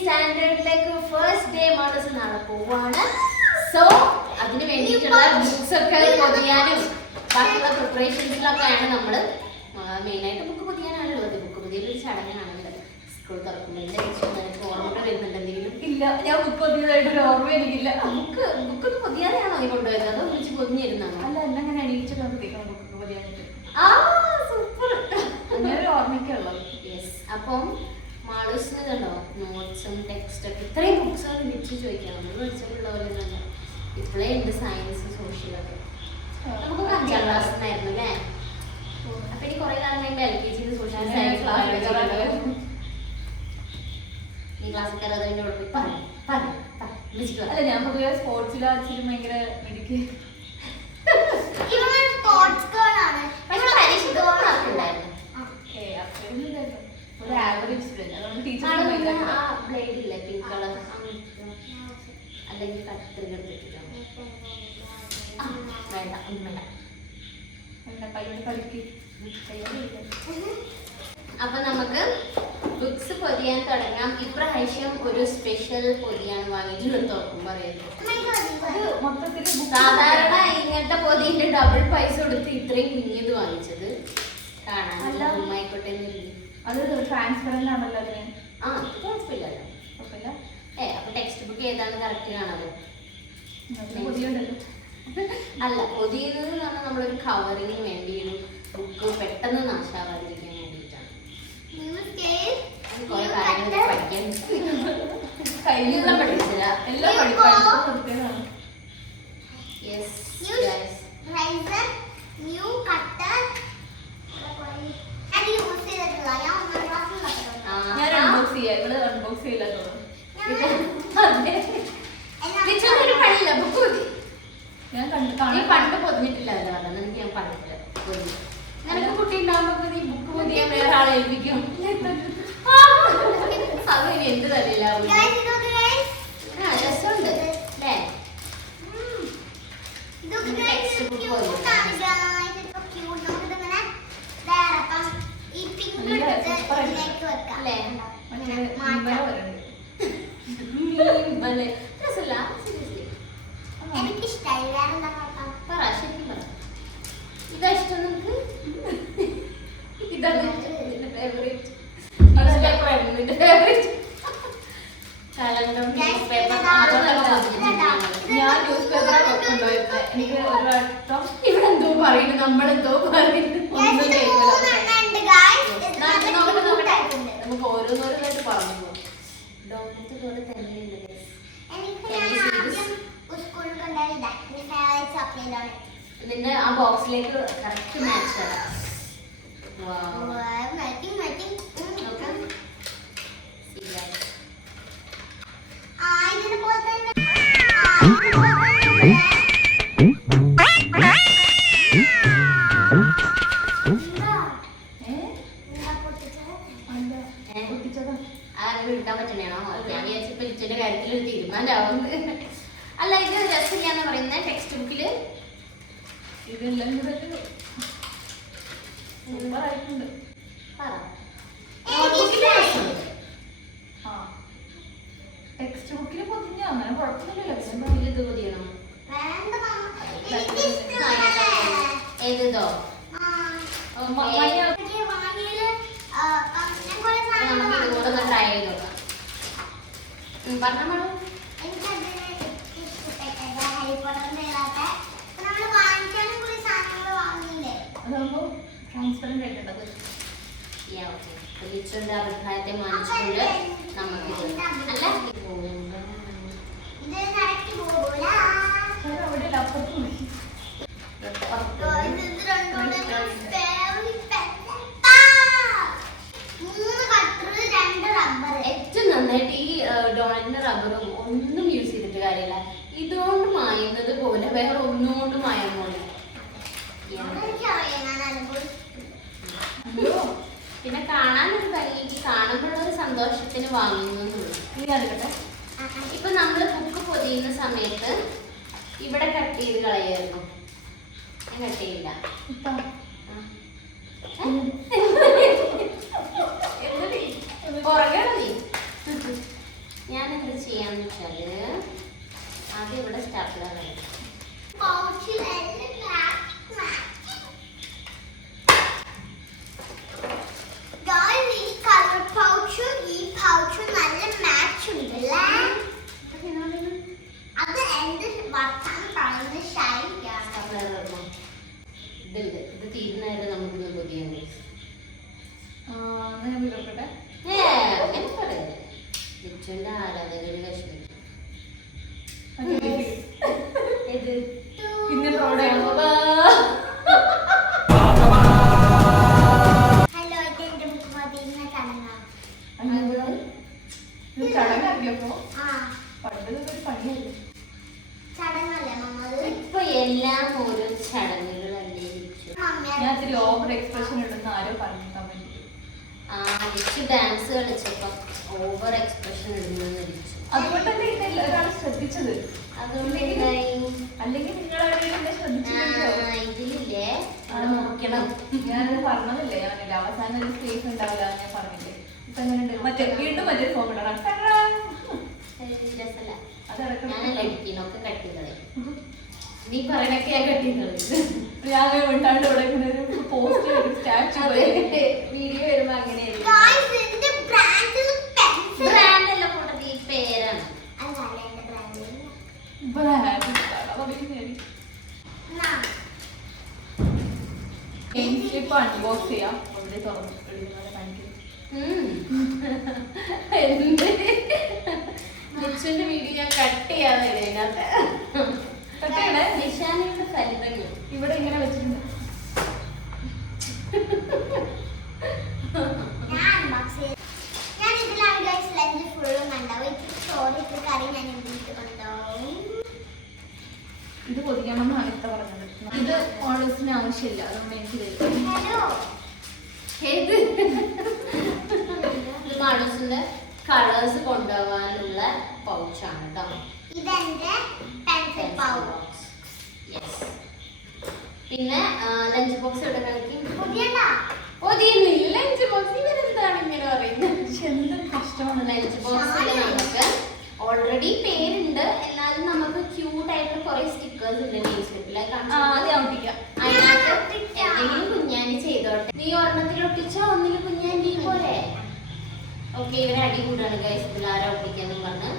സ്റ്റാൻഡേർഡിലേക്ക് first day models നാളെ പോവാണ്. So അതിന് വേണ്ടിയിട്ടുള്ള ബുക്സ് ഒക്കെ പൊതിയാനും ബാക്കിയുള്ള പ്രിപ്പറേഷൻസിലൊക്കെയാണ് നമ്മൾ മെയിനായിട്ട് ബുക്ക് പൊതിയാനാണല്ലോ. ബുക്ക് പൊതിയൊരു ചടങ്ങാണല്ലോ. സ്കൂൾ തുറക്കുമ്പോൾ ഓർമ്മ വരുന്നുണ്ട് എന്തെങ്കിലും? ഇല്ല, ഞാൻ ബുക്ക് പൊതിയതായിട്ടൊരു ഓർമ്മ എനിക്കില്ല. ബുക്ക് പൊതിയാതെയാണോ നീ കൊണ്ടുപോയത് അതോ വിളിച്ച് പൊതിഞ്ഞിരുന്നാണോ? അല്ല, എന്നങ്ങനെ എണീച്ചിട്ട് വന്നത്തേക്കാണ് ബുക്ക് പൊതിയാനായിട്ട്. സൂപ്പർ, അങ്ങനെ ഒരു ഓർമ്മയ്ക്കുള്ളത്. യെസ്. അപ്പം മാളൂസിന് കണ്ടോ നോട്ട്സും ടെക്സ്റ്റൊക്കെ ഇത്രയും ബുക്സ് വിളിച്ച് ചോദിക്കാം. നമ്മൾ വിളിച്ചിട്ടുള്ള പോലെ തന്നെ ഇപ്പോഴേ ഉണ്ട് സയൻസ് സോഷ്യലൊക്കെ. നമുക്ക് 5ാം ക്ലാസ്സിലായിരുന്നു അല്ലേ? അപ്പൊ ഇനി കുറെ കാലം കഴിയുമ്പോൾ LKG സോഷ്യൽ സയൻസ് ഈ ക്ലാസ്സിൽ കയറാതെ അല്ല, ഞാൻ പൊതുവെ സ്പോർട്സിലും ആർട്സിലും ഭയങ്കര മിടുക്കി. ഒരു ആവറേജ് സ്റ്റുഡന്റ്. അതുകൊണ്ട് ടീച്ചർ ബ്ലേഡ് ഇല്ലേ പിങ്ക് കളർ അല്ലെങ്കിൽ കത്രിക എടുത്തിട്ടാണ് വേണ്ട ഒന്നും വേണ്ട പയ്യോട് കളിക്ക്. അപ്പൊ നമുക്ക് ബുക്സ് പൊതിയാൻ തുടങ്ങാം. ഇപ്രാവശ്യം ഒരു സ്പെഷ്യൽ പൊതിയാണ് വാങ്ങിയിട്ട് തുറക്കും പറയുന്നത്. സാധാരണ ഇങ്ങനത്തെ പൊതിന്റെ ഡബിൾ പൈസ കൊടുത്ത് ഇത്രയും കുഞ്ഞത് വാങ്ങിച്ചത് കാണാൻ ആയിക്കോട്ടെ. അത് ട്രാൻസ്പെറന്റ് ആണല്ലോ അതിന്. കുഴപ്പമില്ലല്ലോ. അപ്പൊ ടെക്സ്റ്റ് ബുക്ക് ഏതാണ് കറക്റ്റ് കാണാമല്ലോ. അല്ല, പൊതിയുന്നത് എന്ന് പറഞ്ഞാൽ നമ്മളൊരു കവറിങ്ങിന് വേണ്ടി ഒരു ബുക്ക് പെട്ടെന്ന് നാശാവാതിരിക്കാൻ വേണ്ടിയിട്ടാണ്. കുറെ കാര്യങ്ങൾ പഠിക്കാൻ കയ്യിലുള്ള പഠിച്ചില്ല, എല്ലാം പഠിക്കാൻ. ഞാൻ അൺബോക്സ് ചെയ്യാം. ഇവിടെ അൺബോക്സ് ചെയ്യില്ല തോന്നുന്നു. ഞാൻ പണ്ട് പൊതിഞ്ഞിട്ടില്ലല്ലോ. എനിക്ക് ഞാൻ പറഞ്ഞിട്ടില്ല. നിനക്ക് കുട്ടി ഉണ്ടാകുമ്പോ നീ ബുക്ക് പൊതിയാൻ വേറെ ആളെ ഏൽപ്പിക്കും. അത് ഇനി എന്ത് തരില്ല. രസമുണ്ട് അല്ലേ? ഇതാ ഇഷ്ടം നിനക്ക്? ഇതാണ് ഫേവറേറ്റ് ന്യൂസ് പേപ്പർ. നിന്റെ ഫേവറേറ്റ് ഞാൻ ന്യൂസ് പേപ്പർ കൊണ്ടുപോയത്. എനിക്ക് ഒരു വട്ടം ഇവിടെ എന്തോ പറയുന്നു, നമ്മളെന്തോ പറയുന്നു. നമുക്ക് ഓരോന്നോരോന്നായിട്ട് പറഞ്ഞു പോകാം. ഡോക്ടർ പോലെ തന്നെയുണ്ട്. നിന്റെ ആ ബോക്സിലേക്ക് കറക്റ്റ് മാച്ച് ആണ്. എടുക്കാൻ പറ്റണേണോ? ഞാൻ വിചാരിച്ചപ്പോ ലിച്ചന്റെ കാര്യത്തിൽ ഒരു തീരുമാനമാവുന്നത്. അല്ല, ഇത് രസമില്ലാന്ന് പറയുന്നത് ടെക്സ്റ്റ് ബുക്കില് ഇതെല്ലാം കൂടെ സൂപ്പറായിട്ടുണ്ട്. ടെക്സ്റ്റ് ബുക്കിൽ പൊതിഞ്ഞ അങ്ങനെ കുഴപ്പമൊന്നുമില്ല. ഇത് പൊതിയണം. ഏതോ നമുക്ക് ഇതുകൂടെ ട്രൈ ചെയ്ത് നോക്കാം. പറഞ്ഞോളൂ. അതാകുമ്പോൾ ട്രാൻസ്പെറന്റ് ആയിട്ടുള്ളത്. ടീച്ചറിന്റെ അഭിപ്രായത്തെ മാനിച്ചുകൊണ്ട് നമുക്ക് അല്ല അവിടെ അപ്പുറത്തും ഏറ്റവും നന്നായിട്ട് ഈ ഡോണറ്റിന്റെ റബ്ബറും ഒന്നും യൂസ് ചെയ്തിട്ട് കാര്യമില്ല. ഇതുകൊണ്ട് മായുന്നത് പോലെ വേറെ ഒന്നുകൊണ്ട് മായാൻ പോലെ. പിന്നെ കാണാനൊരു ഭംഗിക്ക് കാണുമ്പോഴൊരു സന്തോഷത്തിന് വാങ്ങുന്നുള്ളൂ. ഇപ്പൊ നമ്മള് ബുക്ക് പൊതിയുന്ന സമയത്ത് ഇവിടെ കട്ട് ചെയ്ത് കളയായിരുന്നു. ഞാൻ കട്ട് ചെയ്യില്ല. പുറകെ നീ നോക്കട്ടെ. അങ്ങനെ പറയരുത്. ലിച്ചുവിന്റെ ആരാധകര് വിഷമിക്കും. ഇത് പിന്നെ റോഡ് ചടങ്ങാക്കിയപ്പോ പണ്ടതൊക്കെ ഒരു പണിയായിരുന്നു. ഇപ്പൊ എല്ലാം ഓരോ ചടങ്ങുകളല്ലേ ലിച്ചു. ഞാൻ ഇത്തിരി ഓവർ എക്സ്പ്രഷൻ ഉണ്ടെന്ന് ആരോ പറഞ്ഞു കമന്റ്. ലിച്ചു dance കളിച്ചപ്പോ over expression ഇടുന്നെന്ന് ലിച്ചു. അതുകൊണ്ടല്ലേ ഇന്ന് ഒരാൾ ശ്രദ്ധിച്ചത്. അതുകൊണ്ട് അല്ലെങ്കിൽ നിങ്ങളെ ശ്രദ്ധിച്ചിട്ടുണ്ടോ? ഇതിലില്ലേ അത് നോക്കണം. ഞാനത് പറഞ്ഞതല്ലേ, ഞാനില്ല അവസാനം ഒരു സ്പേസ് ഉണ്ടാവില്ല ഞാൻ പറഞ്ഞില്ലേ. ഇപ്പൊ എങ്ങനെയുണ്ട്? മറ്റേ വീണ്ടും മറ്റേ സോങ് ഇടണം. രസല്ല. അത് ഞാനല്ല ഇടിക്കണൊക്കെ കട്ട് ചെയ്തത്. നീ പറയണൊക്കെ ഞാൻ കട്ട് ചെയ്തത്. ഞാൻ ഉണ്ടാണ്ട് ഇവിടെ ഇങ്ങനെ ഒരു പോസ്റ്റ് സ്റ്റാച്ചു വീഡിയോ വരുമ്പോ അങ്ങനെയായിരുന്നു. ബ്രാൻഡല്ല പോട്ടത്, ഈ പേരാണ്. ഇപ്പൊ അൺബോക്സ് ചെയ്യാം. അവിടെ തുറന്നു ലിച്ചുവിന്റെ വീഡിയോ ഞാൻ കട്ട് ചെയ്യാതെ ഇതിനകത്ത് നിഷാനിയുടെ സരിതങ്ങൾ ഇവിടെ ഇങ്ങനെ വെച്ചിട്ടുണ്ട്. ഇത് പൊതിക്കണമെന്നാണ് ഇത്ത പറഞ്ഞത്. ഇത് ഓണേഴ്സിന് ആവശ്യമില്ല, അതുകൊണ്ട് എനിക്ക് തരും. ഏത് ഇത് മാഡസിന്റെ കളേഴ്സ് കൊണ്ടുപോകാനുള്ള പൗച്ചാണ് കേട്ടോ. ഇതെന്റെ പെൻസിൽ പൗച്ച്. യെസ്. പിന്നെ ലഞ്ച് ബോക്സ് എടുക്കണമെങ്കിൽ ലഞ്ച് ബോക്സ് ഇവരെന്താണ് ഇങ്ങനെ പറയുന്നത്? പക്ഷെ എന്തൊരു കഷ്ടമാണ്. ലഞ്ച് ബോക്സിൽ നമുക്ക് ഓൾറെഡി പേരുണ്ട്, എന്നാലും നമുക്ക് ക്യൂട്ട് ആയിട്ടുള്ള കുറെ സ്റ്റിക്കേഴ്സ് ഉണ്ട് നെയിം സ്ലിപ്പിൽ. അതിനകത്ത് എന്തെങ്കിലും കുഞ്ഞാനി ചെയ്തോട്ടെ. നീ ഒരെണ്ണത്തിൽ ഒട്ടിച്ചോ, ഒന്നിൽ കുഞ്ഞാനി പോലെ. ഓക്കെ, ഇവരെ അടി കൂടാണ് ഗൈസ്, ഇതിലാരാ ഒട്ടിക്കാന്ന് പറഞ്ഞ്.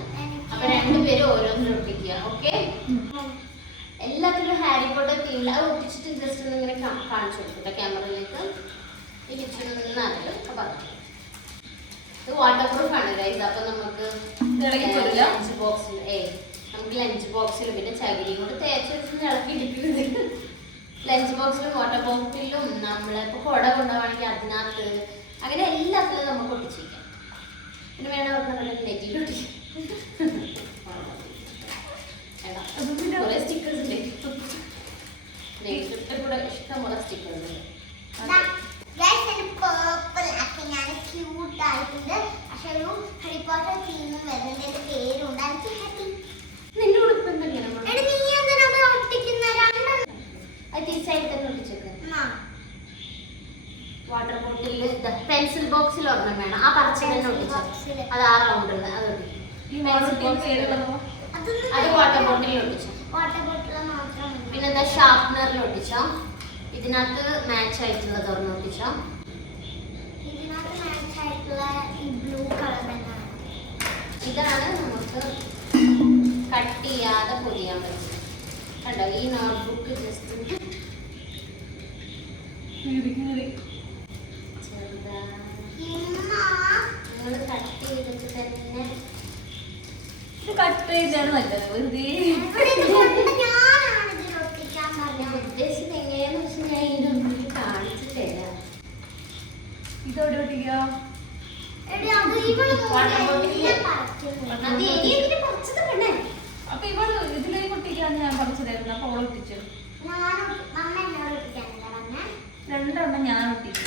അപ്പൊ രണ്ടുപേരും ഓരോന്നിലും ഒട്ടിക്കുക. ഓക്കെ, എല്ലാത്തിലും ഹാരി പോട്ടർ തീമിൽ അത് ഒട്ടിച്ചിട്ട് ജസ്റ്റ് ഒന്ന് ഇങ്ങനെ കാണിച്ചു കൊടുക്കട്ടെ ക്യാമറയിലേക്ക്. ഈ ലിപ്സ്റ്റിക് അപ്പൊ ഇത് വാട്ടർ പ്രൂഫ് ആണ് ഗൈസ്. അപ്പൊ നമുക്ക് ലഞ്ച് ബോക്സിൽ നമുക്ക് ലഞ്ച് ബോക്സിൽ പിന്നെ ചകിരി കൊണ്ട് തേച്ച് വെച്ച് ഇളക്കി ഇടിക്കുന്നത്. ലഞ്ച് ബോക്സിലും വാട്ടർ ബോട്ടിലും നമ്മളിപ്പോ കുട കൊണ്ടുപോവാണെങ്കിൽ അതിനകത്ത് അങ്ങനെ എല്ലാത്തിലും നമുക്ക് ഒട്ടിച്ചിരിക്കാം. പിന്നെ വേണം പറഞ്ഞാൽ നെറ്റിയിലൊട്ടിക്കാം. സ്റ്റിക്കേഴ്സ് ഇല്ലേ, കൂടെ ഇഷ്ടംപോലെ സ്റ്റിക്കേഴ്സ് ഉണ്ട്. നിന്റെ ഉടുപ്പ് എന്തെങ്കിലും അത് തിരിച്ചായിട്ട് തന്നെ ഒട്ടിച്ചേക്ക്. വാട്ടർ ബോട്ടിൽ പെൻസിൽ ബോക്സിൽ ഒരെണ്ണം വേണം. ആ പച്ച തന്നെ ഒട്ടിച്ചു. അത് ആ റൗണ്ടുള്ള അത് ഒട്ടിക്കും. അത് വാട്ടർ ബോട്ടിൽ ഒട്ടിച്ചു. പിന്നെ എന്താ ഷാർപ്നറിൽ ഒട്ടിച്ചോ. ഇതിനകത്ത് മാച്ച് ആയിട്ടുള്ളത് ഒരെണ്ണം ഒട്ടിച്ചോ. ഇതാണ് നമുക്ക് കട്ട് ചെയ്യാതെ പൊതിയാൻ പറ്റും. കണ്ടോ, ഈ നോട്ട്ബുക്ക് ജസ്റ്റ് നിങ്ങൾ കട്ട് ചെയ്തിട്ട് തന്നെ കട്ട് ചെയ്താണ് നല്ലത്. വെറുതെ ഞാൻ ഉദ്ദേശിച്ചത് എങ്ങനെയാന്ന് വെച്ചാൽ ഞാൻ ഇതിന്റെ മുന്നിൽ കാണിച്ചു തരാം. ഇതോടെ ഒട്ടിക്കുക. അപ്പൊ ഇവള് ഇതിലേക്ക് ഒട്ടിക്കാന്ന് ഞാൻ പഠിച്ചതായിരുന്നു. അപ്പൊ അവളെ ഒട്ടിച്ചു. രണ്ടെണ്ണം ഞാൻ ഒട്ടിച്ചു.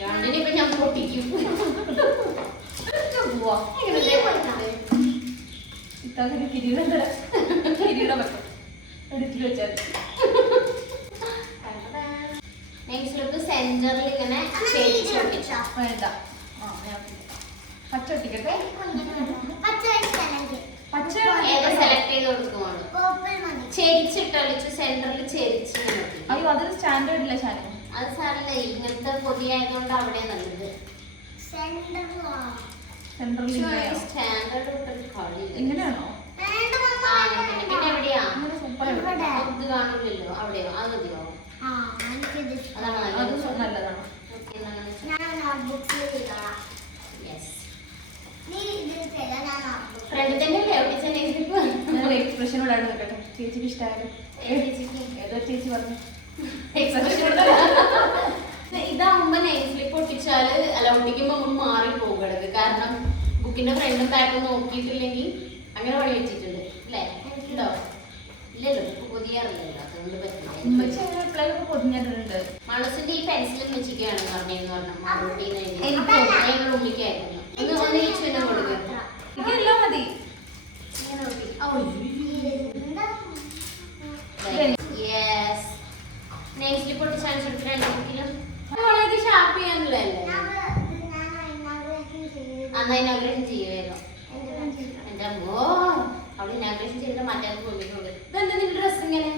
രണ്ടിനെ ഇപ്പൊ ഞാൻ പൊട്ടിക്കും. ഇത്തവണ കിരീടം വെക്കാം. എടുത്തിട്ട് വെച്ചാൽ സെന്ററിൽ ഇങ്ങനെ വേണ്ട. പച്ച ഒട്ടിക്കട്ടെ. പച്ച സെലക്ട് ചെയ്ത് കൊടുക്കുവാണ്. ചെരിച്ചിട്ടൊളിച്ച് സെന്ററിൽ ചെരിച്ച്. അയ്യോ, അതൊരു സ്റ്റാൻഡേർഡ് ഇല്ല ശാനം. അത് സാരല്ല, ഇങ്ങനത്തെ പൊതിയായതുകൊണ്ട് അവിടെ നല്ലത്. ഇങ്ങനെയാണോ? പിന്നെ എവിടെയാ സൂപ്പർ. ഇത് കാണൂലല്ലോ, അവിടെയോ? അത് മതിയോ? അതാണ് നല്ലതാണ്. ഞാൻ നോട്ട്ബുക്കിൽ ചെയ്തോളാം. യെസ് നീ ഇത് ചെയ്താ ഞാൻ നോട്ട്ബുക്ക് ഫ്രണ്ട് തന്നെ ഒട്ടിച്ച നെയ്സ്ലിപ്പ്. ഞാൻ എക്സ്പ്രഷനോടാണ് നോക്കട്ടെ. ചേച്ചിക്ക് ഇഷ്ടമായാലും ഏതോ ചേച്ചി പറഞ്ഞു ഇതാവുമ്പോ നെയ്സ്ലിപ്പ് ഒട്ടിച്ചാല് അല്ല ഒട്ടിക്കുമ്പോ നമുക്ക് മാറി പോകരുത്. കാരണം ബുക്കിന്റെ ഫ്രണ്ടും ബാക്കും നോക്കിയിട്ടില്ലെങ്കിൽ അങ്ങനെ പണി വെച്ചിട്ടുണ്ട് അല്ലേ? ഉണ്ടോ? ഇല്ലല്ലോ, ബുക്ക് പൊതിയാറില്ലല്ലോ, അതുകൊണ്ട് പറ്റില്ല. എപ്പോഴൊക്കെ പൊതിഞ്ഞിട്ടുണ്ട്. മനസ്സിന്റെ ഈ പെൻസിലും വെച്ചിട്ടാണ് പറഞ്ഞെന്ന് എനിക്ക് പറഞ്ഞു ഉമ്മിക്കായിരുന്നു. ഒന്ന് ഈച്ച് പിന്നെ കൊടുക്കുക. എനിക്കെല്ലാം മതി. ഇങ്ങനെ ഒട്ടി. എന്താ? യെസ്. നെയ്സ്ലിപ്പ് ഒട്ടിച്ച് കാണിച്ചെടുത്ത് 2 ബുക്കിലും വളരെ ഷാർപ്പ് ചെയ്യാനുള്ളതല്ലേ? അന്ന് ഇനാഗ്രേഷൻ ചെയ്യുമായിരുന്നു. എന്റെ അമ്മോ, അവിടെ ഇനാഗ്രേഷൻ ചെയ്ത മറ്റേ കൊണ്ടിട്ടുണ്ട്. ഇതെന്താ നിന്റെ ഡ്രസ് ഇങ്ങനെ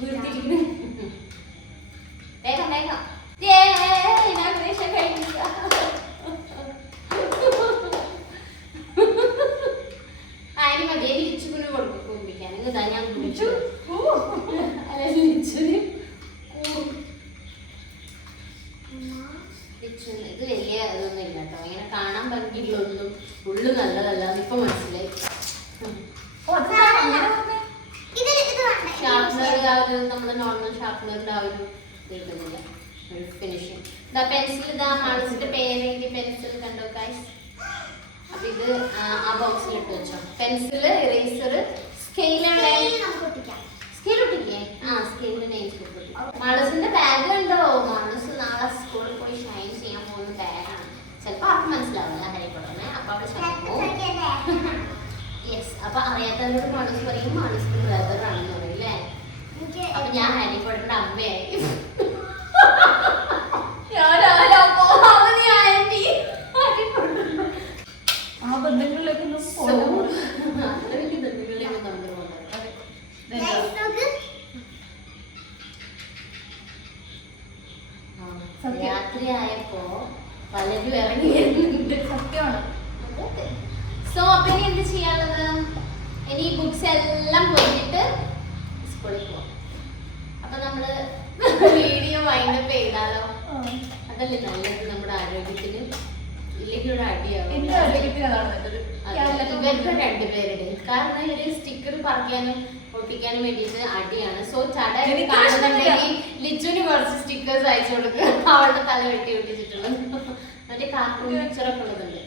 വീർത്തിരിക്കുന്നു? വേഗം വേഗം ഇനാഗ്രേഷൻ കഴിഞ്ഞില്ല. അതിന് മതി. ലിച്ചുവിന് കൊടുക്കും കുമ്പിക്കാൻ. ഇതാ ഞാൻ കുടിച്ചു. അല്ല ലിച്ചുവിന് ഇത് വലിയ ഇതൊന്നും ഇല്ല കേട്ടോ. ഇങ്ങനെ കാണാൻ ഭംഗിയുള്ളൊന്നും ഉള്ളു നല്ലതല്ല. ഇപ്പൊ മനസ്സിലായി. ഷാർപ്പ്നർ ആ ഒരു നമ്മുടെ നോർമൽ ഷാർപ്പ്നറിന്റെ ആ ഒരു കിട്ടുന്നില്ല, ഒരു ഫിനിഷിങ്. ഇതാ പെൻസിൽ, ഇതാ മനസ്സിന്റെ പേരെഴുതി പെൻസിൽ കണ്ടോ ഗൈസ്. അപ്പൊ ഇത് ആ ബോക്സിൽ ഇട്ട് വെച്ചോ. പെൻസിൽ, ഇറേസർ, സ്കെയിൽ സ്കെയിൽ ഒട്ടിക്കേ. സ്കെയിലിന്റെ നെയിം മാളസിന്റെ ബാഗ് ഉണ്ടോ? മാളസ് നാളെ സ്കൂളിൽ പോയി ഷൈൻ ചെയ്യാൻ പോകുന്ന ബാഗാണ്. ചിലപ്പോ ആർക്കും മനസ്സിലാവില്ല ഹാരി പോട്ടറിനെ. അപ്പൊ അവിടെ യെസ്. അപ്പൊ അറിയാത്തവരോട് മാളസ് പറയും മാളസിന്റെ ബ്രദർ ആണെന്ന് പറയും അല്ലേ? അപ്പൊ ഞാൻ ഹാരി പോട്ടറിന്റെ അമ്മയായി. ആ ബന്ധങ്ങളിലേക്ക് രാത്രിയായപ്പോ പലരും ഇറങ്ങി വരുന്നുണ്ട്. സത്യമാണ്. സോ അപ്പൊ ഇനി എന്ത് ചെയ്യാനുള്ളത്? ഇനി ബുക്സ് എല്ലാം പൊതിഞ്ഞിട്ട് സ്കൂളിൽ പോവാം. അപ്പൊ നമ്മള് വീഡിയോ വൈൻഡപ്പ് ചെയ്താലോ? അതല്ലേ നല്ലത് നമ്മുടെ ആരോഗ്യത്തിന്. ഇല്ലെങ്കിൽ ഒരു അടിയാവും. എന്റെ ആരോഗ്യത്തിന് അതാണ് നല്ലത്. ഇവരുടെ 2 പേരുടെയും. കാരണം ഇവര് സ്റ്റിക്കർ പറിക്കാനും ഒട്ടിക്കാനും വേണ്ടിയിട്ട് അടിയാണ്. സോ ചട കാണുന്നുണ്ടെങ്കിൽ ലിച്ചുവിന് കുറച്ച് സ്റ്റിക്കേഴ്സ് അയച്ചു കൊടുക്കുക. അവളുടെ തല വെട്ടി ഒട്ടിച്ചിട്ടുള്ളത് മറ്റേ കാർട്ടൂൺ പിക്ചറൊക്കെ ഉള്ളതുണ്ട്.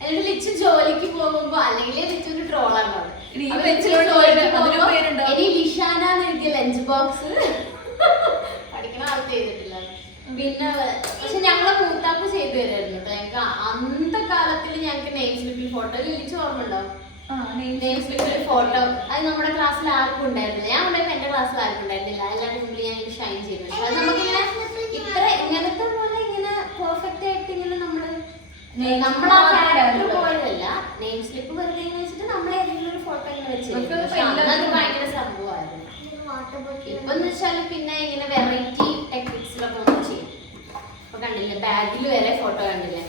എന്നിട്ട് ലിച്ചു ജോലിക്ക് പോകുമ്പോ അല്ലെങ്കിൽ ലിച്ചുവിന് ട്രോളാണ്. ഇനി ലിഷാന എഴുതിയ ലഞ്ച് ബോക്സ് പഠിക്കണ ആൾക്ക് ചെയ്തിട്ടില്ല. പിന്നെ പക്ഷെ ഞങ്ങളെ മൂത്താപ്പ് ചെയ്തു തരായിരുന്നു കേട്ടോ. ഞങ്ങൾക്ക് അന്നത്തെ കാലത്തിൽ ഞങ്ങൾക്ക് നെയിം സ്ലിപ്പിൽ ഫോട്ടോ ലിച്ചു ഓർമ്മ ഉണ്ടാവും. നെയിം സ്ലിപ്പിൽ ഫോട്ടോ അത് നമ്മുടെ ക്ലാസ്സിൽ ആർക്കും ഉണ്ടായിരുന്നില്ല. ഞാൻ ഉണ്ടായിരുന്നു, എന്റെ ക്ലാസ്സിൽ ആർക്കും ഉണ്ടായിരുന്നില്ല. എല്ലാവരുടെ മുമ്പിൽ ഞാൻ ഇങ്ങനെ ഷൈൻ ചെയ്തു. പക്ഷെ അത് നമുക്കിങ്ങനെ ഇത്ര ഇങ്ങനത്തെ പോലെ ഇങ്ങനെ പെർഫെക്റ്റ് ആയിട്ട് ഇങ്ങനെ നമ്മള് നമ്മളാ ക്യാരക്ടർ പോലെയല്ല. നെയിം സ്ലിപ്പ് വെറുതെ ഇങ്ങനെ വെച്ചിട്ട് നമ്മളെ ഏതെങ്കിലും ഒരു ഫോട്ടോ ഇങ്ങനെ വെച്ചിട്ട് അത് ഭയങ്കര സംഭവമായിരുന്നു. ഇപ്പൊ എന്ന് വെച്ചാല് പിന്നെ ഇങ്ങനെ വെറൈറ്റി ടെക്നിക്സിലൊക്കെ നമ്മൾ ചെയ്യും. അപ്പൊ കണ്ടില്ലേ, ബാഗിൽ വരെ ഫോട്ടോ കണ്ടില്ലേ?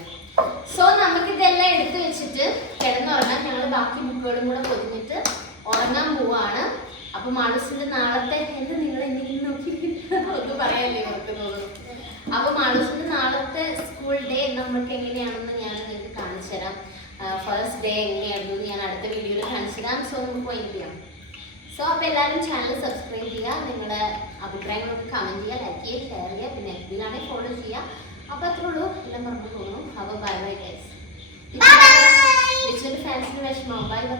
സോ നമുക്കിതെല്ലാം എടുത്തു വെച്ചിട്ട് കിടന്നുറങ്ങാൻ. ഞങ്ങൾ ബാക്കി ബുക്കുകളും കൂടെ പൊതിഞ്ഞിട്ട് ഉറങ്ങാൻ പോവാണ്. അപ്പൊ മാളൂസിന്റെ നാളത്തെ എന്ത് നിങ്ങൾ എന്തെങ്കിലും നോക്കി ഒന്ന് പറയല്ലേ അവർക്ക് തോന്നുന്നു. അപ്പൊ മാളൂസിന്റെ നാളത്തെ സ്കൂൾ ഡേ നമുക്ക് എങ്ങനെയാണെന്ന് ഞാൻ നിങ്ങൾക്ക് കാണിച്ചു തരാം. ഫസ്റ്റ് ഡേ എങ്ങനെയായിരുന്നു ഞാൻ അടുത്ത വീഡിയോയിൽ കാണിച്ചു തരാം. സോ നമുക്ക് പോയിന്റ് ചെയ്യാം. സോ അപ്പോൾ എല്ലാവരും ചാനൽ സബ്സ്ക്രൈബ് ചെയ്യുക. നിങ്ങളുടെ അഭിപ്രായങ്ങളൊക്കെ കമൻറ്റ് ചെയ്യുക, ലൈക്ക് ചെയ്യുക, ഷെയർ ചെയ്യുക. പിന്നെ FB-ലാണെങ്കിൽ ഫോളോ ചെയ്യുക. അപ്പോൾ അത്രേ ഉള്ളൂ. എല്ലാം പറഞ്ഞു തോന്നുന്നു. അപ്പോൾ ബൈ ബൈ ഗൈസ്. ലിച്ചുവിൻ്റെ ഫാൻസിന് വിഷമം. Bye bye.